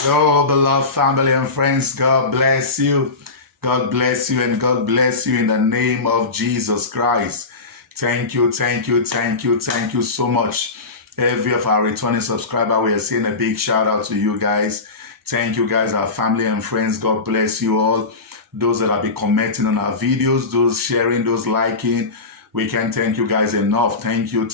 Hello, beloved family and friends. God bless you. God bless you and God bless you in the name of Jesus Christ. Thank you so much. Every of our returning subscriber, we are saying a big shout out to you guys. Thank you guys, our family and friends. God bless you all. Those that have been commenting on our videos, those sharing, those liking, we can't thank you guys enough. Thank you.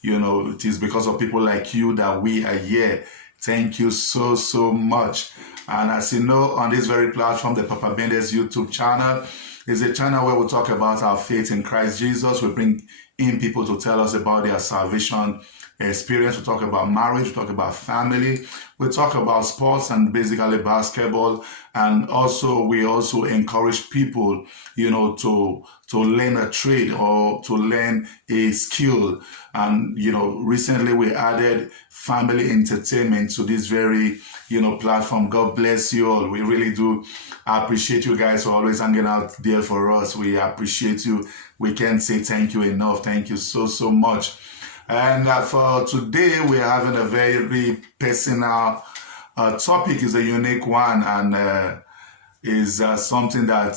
You know, it is because of people like you that we are here. Thank you so much. And as you know, on this very platform, the Papa Bendes YouTube channel is a channel where we talk about our faith in Christ Jesus. We bring in people to tell us about their salvation experience. We talk about marriage, we talk about family, we talk about sports and basically basketball. And also, we also encourage people, you know, to learn a trade or to learn a skill. And, you know, recently we added family entertainment to this very, you know, platform. God bless you all. We really do appreciate you guys for always hanging out there for us. We appreciate you. We can't say thank you enough. Thank you so much. And for today, we're having a very personal topic. Is a unique one, and is something that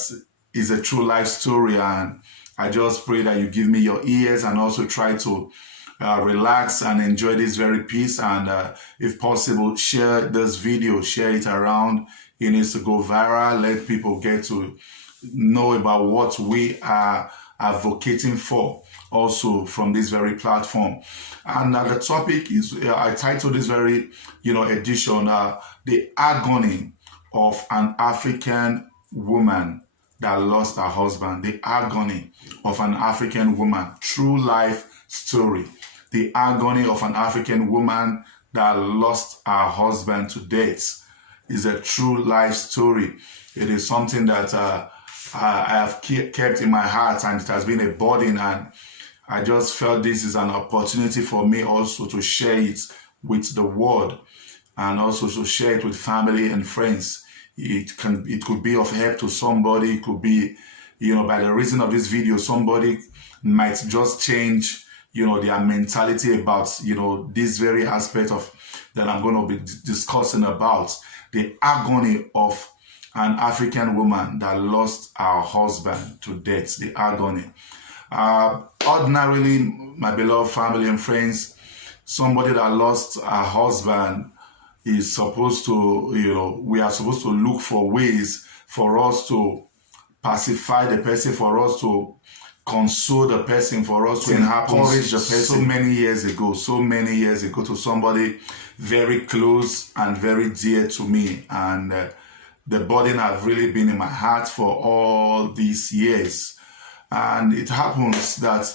is a true life story. And I just pray that you give me your ears and also try to relax and enjoy this very piece. And if possible, share this video, share it around. It needs to go viral. Let people get to know about what we are advocating for also from this very platform. And the topic is, I titled this very, you know, edition, The Agony of an African Woman that lost her husband. The agony of an African woman, true life story. The agony of an African woman that lost her husband to death is a true life story. It is something that I have kept in my heart, and it has been a burden, and I just felt this is an opportunity for me also to share it with the world and also to share it with family and friends. It could be of help to somebody. It could be, you know, by the reason of this video, somebody might just change, you know, their mentality about, you know, this very aspect of that I'm going to be discussing about, the agony of an African woman that lost her husband to death, the agony. Ordinarily, my beloved family and friends, somebody that lost her husband is supposed to, you know, we are supposed to look for ways for us to pacify the person, for us to console the person, for us to encourage the person. So many years ago to somebody very close and very dear to me. And the burden have really been in my heart for all these years. And it happens that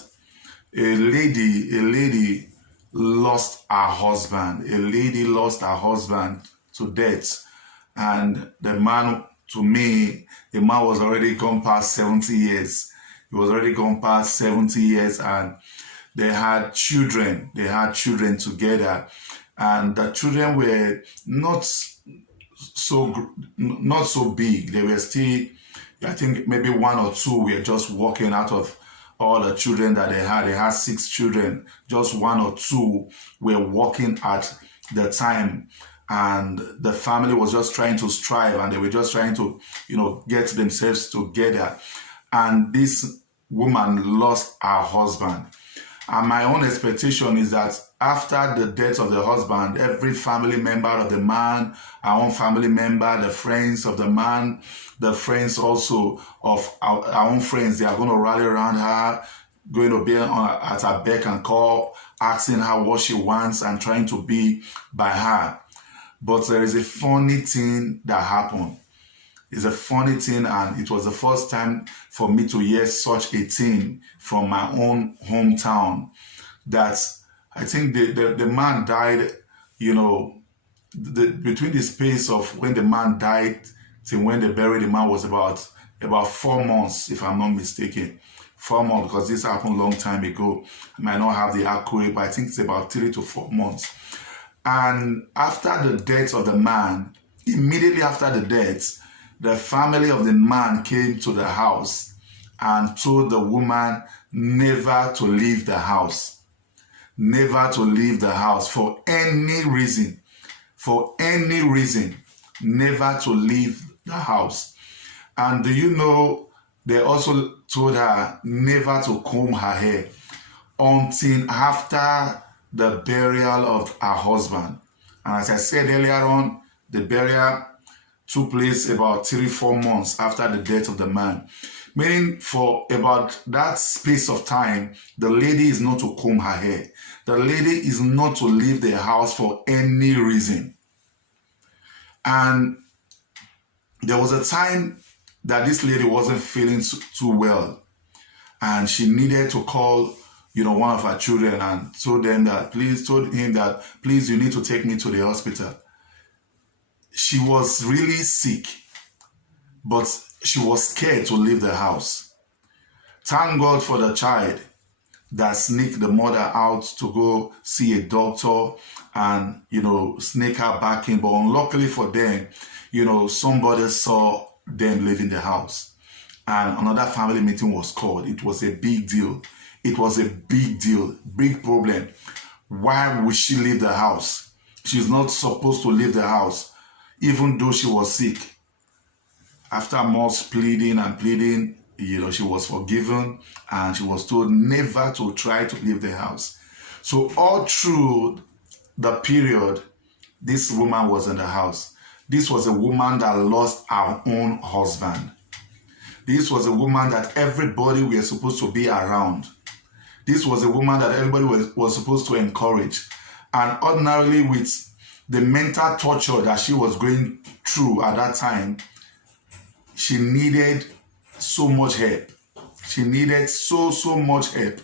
a lady lost her husband. A lady lost her husband to death. And the man, to me, the man was already gone past 70 years. He was already gone past 70 years, and they had children. They had children together. And the children were not so big. They were still, I think maybe one or two were just walking out of all the children that they had. They had 6 children. Just one or two were walking at the time. And the family was just trying to strive, and they were just trying to, you know, get themselves together. And this woman lost her husband. And my own expectation is that after the death of the husband, every family member of the man, our own family member, the friends of the man, the friends also of our own friends, they are going to rally around her, going to be at her beck and call, asking her what she wants and trying to be by her. But there is a funny thing that happened. It's a funny thing, and it was the first time for me to hear such a thing from my own hometown, that I think the man died, you know, between the space of when the man died till when they buried the man was about 4 months, if I'm not mistaken. 4 months, because this happened a long time ago. I might not have the accurate, but I think it's about 3 to 4 months. And after the death of the man, immediately after the death, the family of the man came to the house and told the woman never to leave the house. Never to leave the house for any reason. for any reason, never to leave the house. And do you know, they also told her never to comb her hair until after the burial of her husband. And as I said earlier on, the burial took place about 3-4 months after the death of the man. Meaning for about that space of time, the lady is not to comb her hair. The lady is not to leave the house for any reason. And there was a time that this lady wasn't feeling too well. And she needed to call, one of her children and told him that, please, you need to take me to the hospital. She was really sick, but she was scared to leave the house. Thank God for the child that sneaked the mother out to go see a doctor and, sneak her back in. But unluckily for them, somebody saw them leaving the house. And another family meeting was called. It was a big deal. It was a big deal, big problem. Why would she leave the house? She's not supposed to leave the house, even though she was sick. After much pleading and pleading, she was forgiven and she was told never to try to leave the house. So all through the period, this woman was in the house. This was a woman that lost her own husband. This was a woman that everybody was supposed to be around. This was a woman that everybody was supposed to encourage. And ordinarily, with the mental torture that she was going through at that time, she needed so much help. She needed so much help.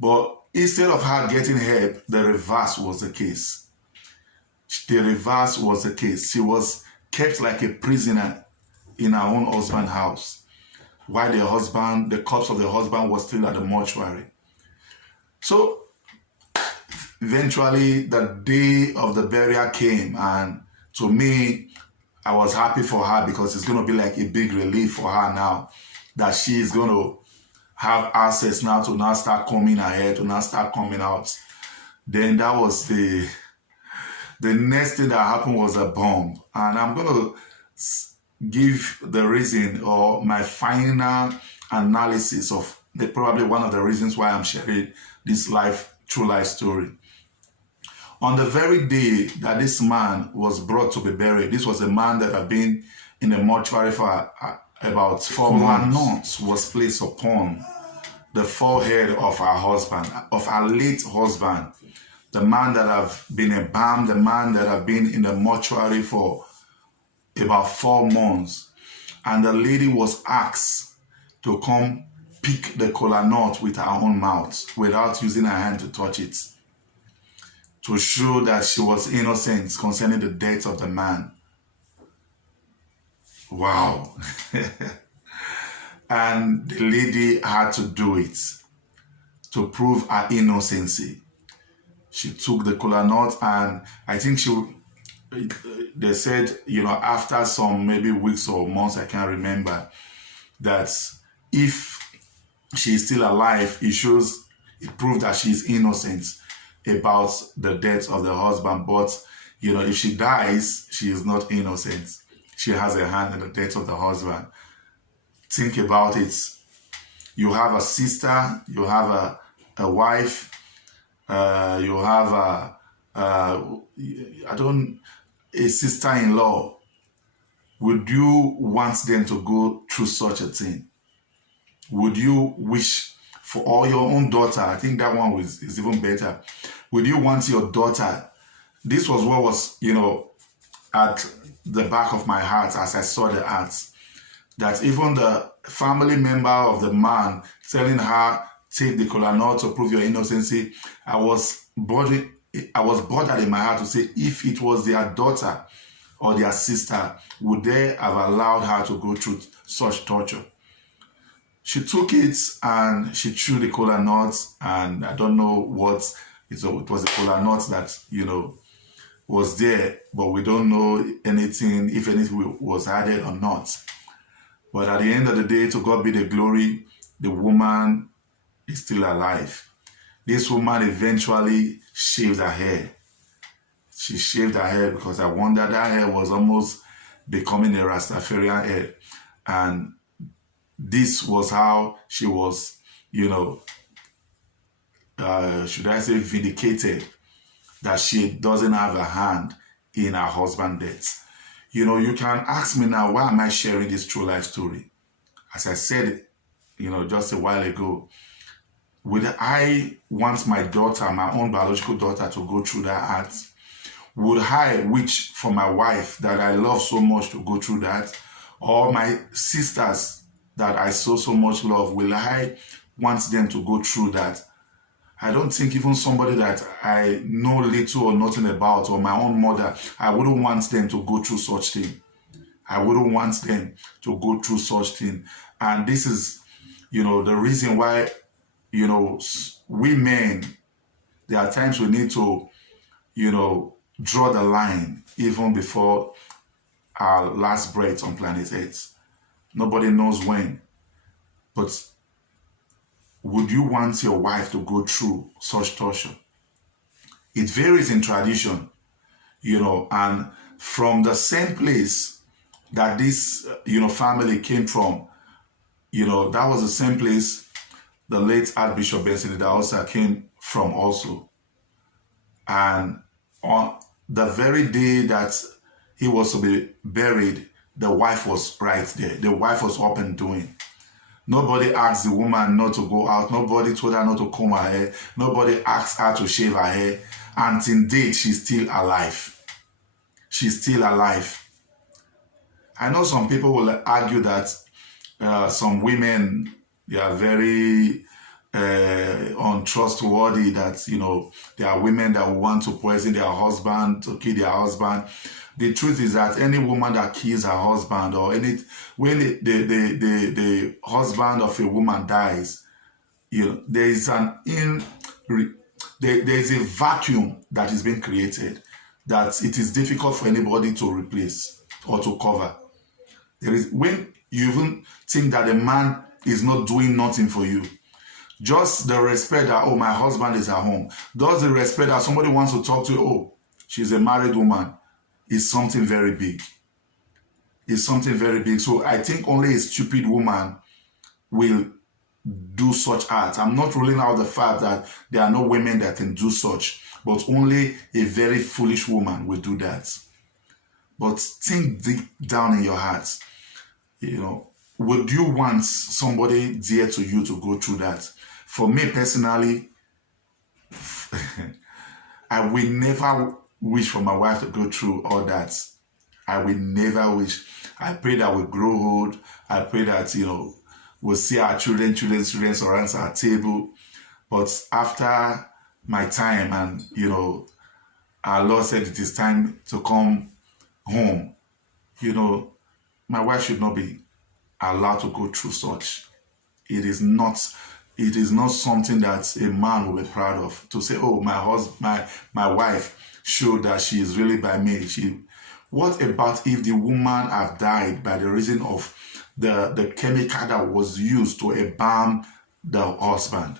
But instead of her getting help, the reverse was the case. The reverse was the case. She was kept like a prisoner in her own husband's house, while the corpse of the husband was still at the mortuary. So eventually the day of the burial came, and to me, I was happy for her because it's going to be like a big relief for her now that she is going to have access now to now start combing her hair, to now start coming out. Then that was the next thing that happened was a bomb. And I'm going to give the reason or my final analysis of probably one of the reasons why I'm sharing this true life story. On the very day that this man was brought to be buried, this was a man that had been in the mortuary for about 4 months. Knots was placed upon the forehead of her husband, of her late husband, the man that have been embalmed, the man that have been in the mortuary for about 4 months. And the lady was asked to come pick the kola nut with her own mouth without using her hand to touch it, to show that she was innocent concerning the death of the man. Wow. And the lady had to do it to prove her innocency. She took the kola nut, and I think they said, after some maybe weeks or months, I can't remember, that if she is still alive, it proved that she is innocent about the death of the husband. But, if she dies, she is not innocent. She has a hand in the death of the husband. Think about it. You have a sister, you have a wife, you have a sister-in-law. Would you want them to go through such a thing? Would you wish for all your own daughter? I think that one is even better. Would you want your daughter? This was what was, at the back of my heart as I saw the ads. That even the family member of the man telling her, take the kola nut to prove your innocency, I was bothered in my heart to say, if it was their daughter or their sister, would they have allowed her to go through such torture? She took it and she threw the kola nut, and I don't know what it was a kola nut that, was there, but we don't know anything, if anything was added or not. But at the end of the day, to God be the glory, the woman is still alive. This woman eventually shaved her hair. She shaved her hair because I wondered that hair was almost becoming a Rastafarian hair. And this was how she was, should I say, vindicated that she doesn't have a hand in her husband's death. You can ask me now, why am I sharing this true life story? As I said, just a while ago, would I want my daughter, my own biological daughter, to go through that heart? Would I wish for my wife that I love so much to go through that? Or my sisters that I so much love, will I want them to go through that? I don't think even somebody that I know little or nothing about, or my own mother, I wouldn't want them to go through such thing. I wouldn't want them to go through such thing. And this is, the reason why, we men, there are times we need to, draw the line even before our last breath on planet Earth. Nobody knows when. But would you want your wife to go through such torture? It varies in tradition, and from the same place that this, family came from, that was the same place the late Archbishop Benson Idahosa came from also. And on the very day that he was to be buried, the wife was right there. The wife was up and doing. Nobody asked the woman not to go out. Nobody told her not to comb her hair. Nobody asked her to shave her hair. Until date, she's still alive. She's still alive. I know some people will argue that some women, they are very untrustworthy, that, there are women that will want to poison their husband, to kill their husband. The truth is that any woman that kills her husband, or when the husband of a woman dies, there is there is a vacuum that is being created that it is difficult for anybody to replace or to cover. There is, when you even think that a man is not doing nothing for you, just the respect that, oh, my husband is at home, just the respect that somebody wants to talk to you, oh, she's a married woman, is something very big. It's something very big. So I think only a stupid woman will do such acts. I'm not ruling out the fact that there are no women that can do such, but only a very foolish woman will do that. But think deep down in your heart, would you want somebody dear to you to go through that? For me personally, I will never wish for my wife to go through all that. I will never wish. I pray that we grow old. I pray that, we'll see our children around our table. But after my time, and, our Lord said it is time to come home, my wife should not be allowed to go through such. It is not something that a man will be proud of, to say, oh, my wife showed that she is really by me. What about if the woman have died by the reason of the chemical that was used to embalm the husband?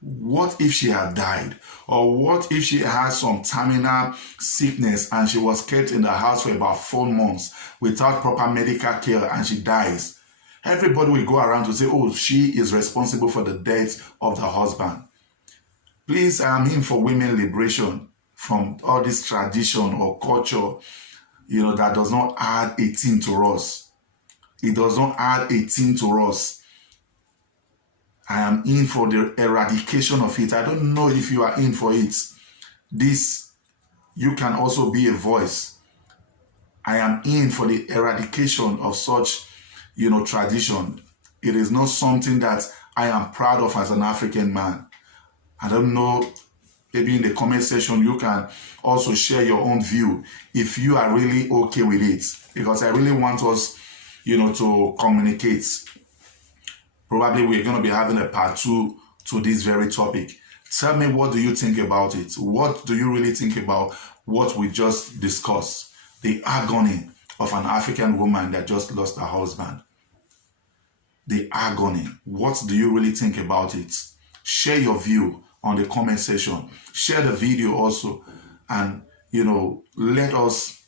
What if she had died? Or what if she had some terminal sickness and she was kept in the house for about 4 months without proper medical care and she dies? Everybody will go around to say, oh, she is responsible for the death of the husband. Please, I am in for women liberation from all this tradition or culture, that does not add a thing to us. It does not add a thing to us. I am in for the eradication of it. I don't know if you are in for it. You can also be a voice. I am in for the eradication of such, tradition. It is not something that I am proud of as an African man. I don't know, maybe in the comment section, you can also share your own view if you are really okay with it. Because I really want us, to communicate. Probably we're going to be having a part 2 to this very topic. Tell me, what do you think about it? What do you really think about what we just discussed? The agony of an African woman that just lost her husband. The agony. What do you really think about it? Share your view on the comment section. Share the video also. and, you know, let us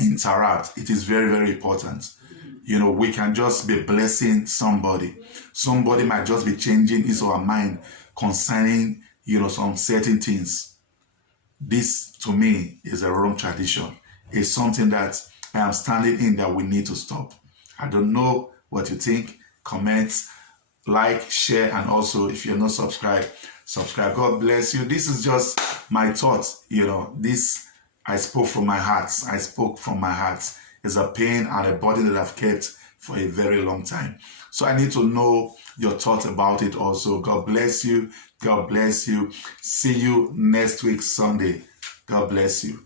interact. It is very, very important. You know, we can just be blessing somebody. Somebody might just be changing his or her mind concerning, you know, some certain things. This, to me, is a wrong tradition. It's something that I am standing in that we need to stop. I don't know what you think. Comment, like, share, and also, if you're not subscribed, subscribe. God bless you. This is just my thoughts. You know, this, I spoke from my heart. I spoke from my heart. It's a pain and a burden that I've kept for a very long time. So I need to know your thoughts about it also. God bless you. God bless you. See you next week, Sunday. God bless you.